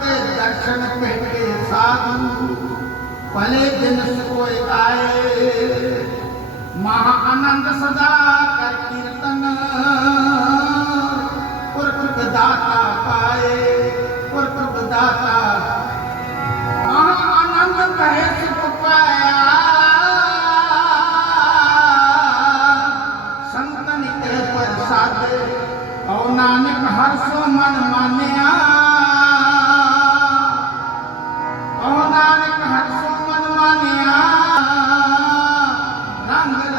के दर्शन कहते साधु भले दिन सोए आए। महाआनंद सदा कर कीर्तन पुरख दाता पाए पुरख दाता। महाआनंद कहे, सुख पाया। संतन के प्रसाद नानक हर्षो मन